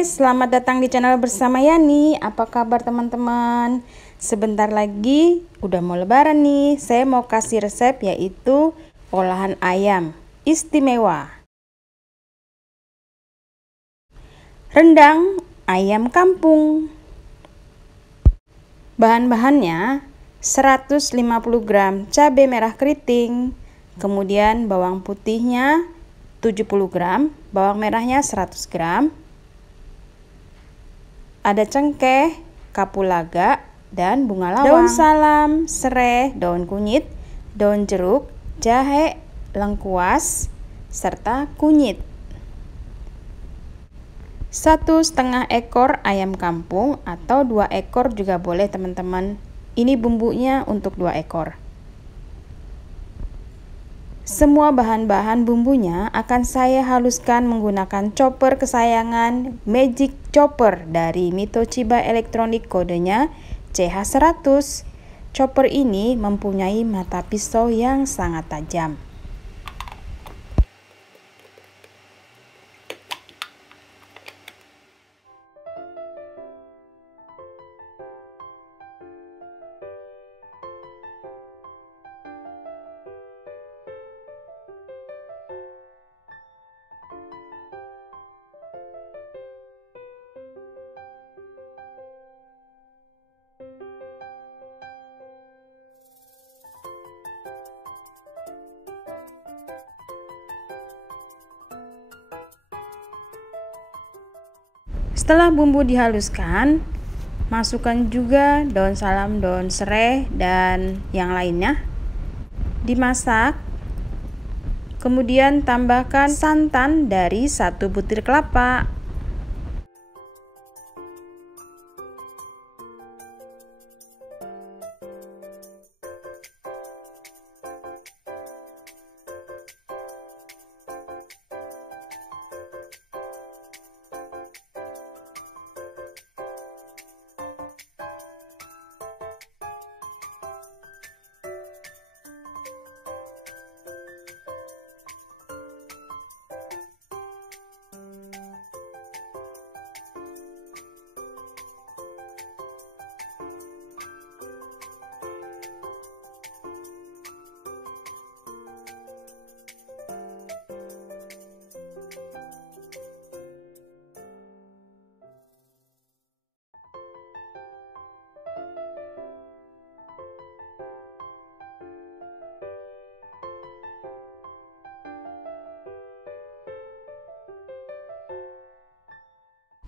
Selamat datang di channel bersama Yani. Apa kabar teman-teman? Sebentar lagi udah mau lebaran nih. Saya mau kasih resep yaitu olahan ayam istimewa. Rendang ayam kampung. Bahan-bahannya 150 gram cabai merah keriting, kemudian bawang putihnya 70 gram, bawang merahnya 100 gram, ada cengkeh, kapulaga, dan bunga lawang, daun salam, serai, daun kunyit, daun jeruk, jahe, lengkuas, serta kunyit. 1,5 ekor ayam kampung atau 2 ekor juga boleh teman-teman. Ini bumbunya untuk 2 ekor. Semua bahan-bahan bumbunya akan saya haluskan menggunakan chopper kesayangan Magic Chopper dari Mitochiba Elektronik, kodenya CH100. Chopper ini mempunyai mata pisau yang sangat tajam. Setelah bumbu dihaluskan, masukkan juga daun salam, daun serai, dan yang lainnya. Dimasak. Kemudian tambahkan santan dari 1 butir kelapa.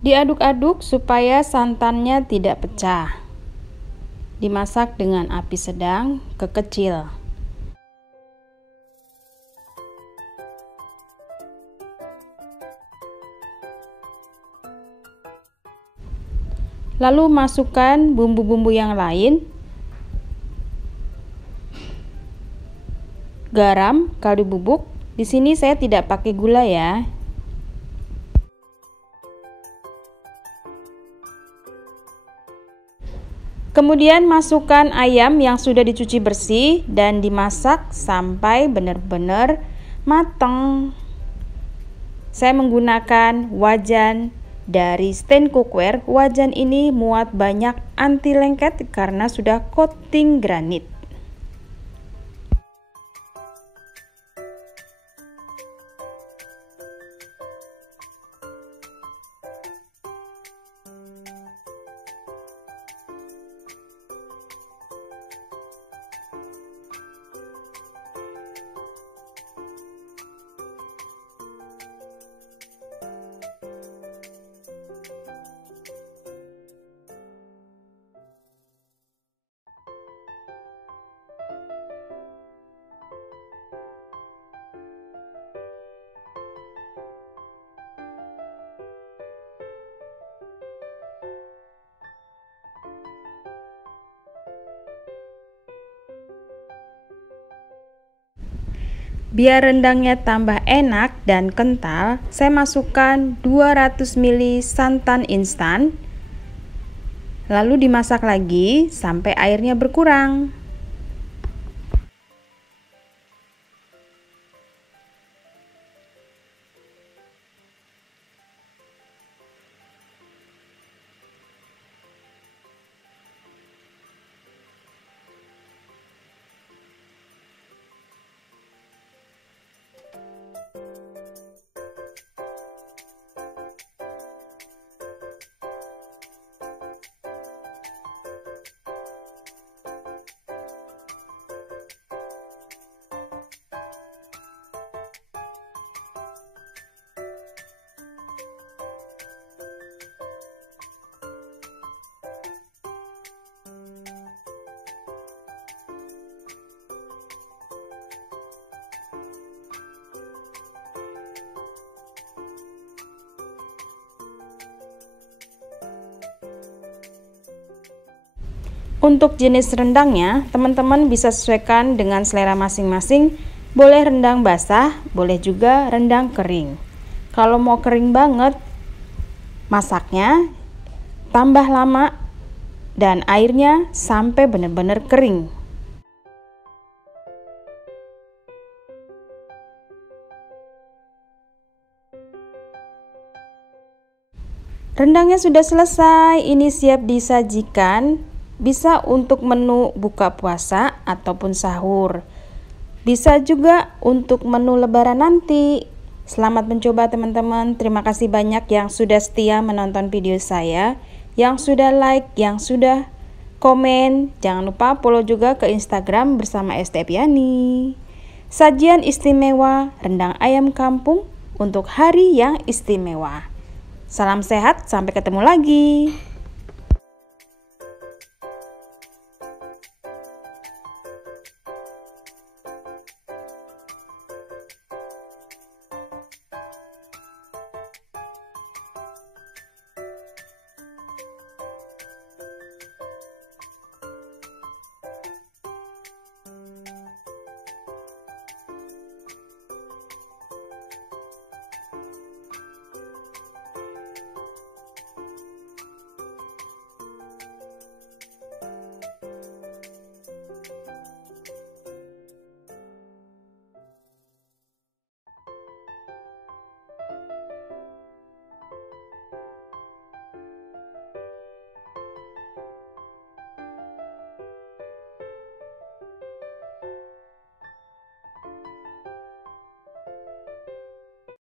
Diaduk-aduk supaya santannya tidak pecah. Dimasak dengan api sedang ke kecil. Lalu masukkan bumbu-bumbu yang lain. Garam, kaldu bubuk. Di sini saya tidak pakai gula ya. Kemudian masukkan ayam yang sudah dicuci bersih dan dimasak sampai benar-benar matang. Saya menggunakan wajan dari Stain Cookware. Wajan ini muat banyak anti lengket karena sudah coating granit. Biar rendangnya tambah enak dan kental, saya masukkan 200 ml santan instan. Lalu dimasak lagi sampai airnya berkurang. Untuk jenis rendangnya, teman-teman bisa sesuaikan dengan selera masing-masing. Boleh rendang basah, boleh juga rendang kering. Kalau mau kering banget, masaknya tambah lama dan airnya sampai benar-benar kering. Rendangnya sudah selesai, ini siap disajikan. Bisa untuk menu buka puasa ataupun sahur. Bisa juga untuk menu lebaran nanti. Selamat mencoba teman-teman. Terima kasih banyak yang sudah setia menonton video saya, yang sudah like, yang sudah komen. Jangan lupa follow juga ke Instagram bersama Estepiani. Sajian istimewa rendang ayam kampung untuk hari yang istimewa. Salam sehat, sampai ketemu lagi.